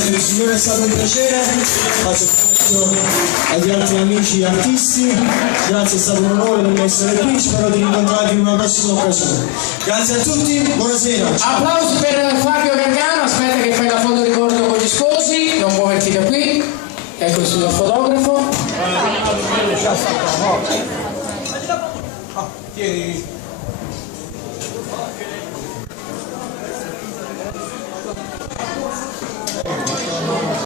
sempre signore, è stato un piacere, faccio spazio agli altri amici artisti, grazie, è stato un onore per me essere qui, spero di rincontrarvi in una prossima occasione. Grazie a tutti, buonasera. Applausi per Fabio Gargano, aspetta che fai la foto ricordo con gli sposi, non muoverti da qui, ecco il signor fotografo.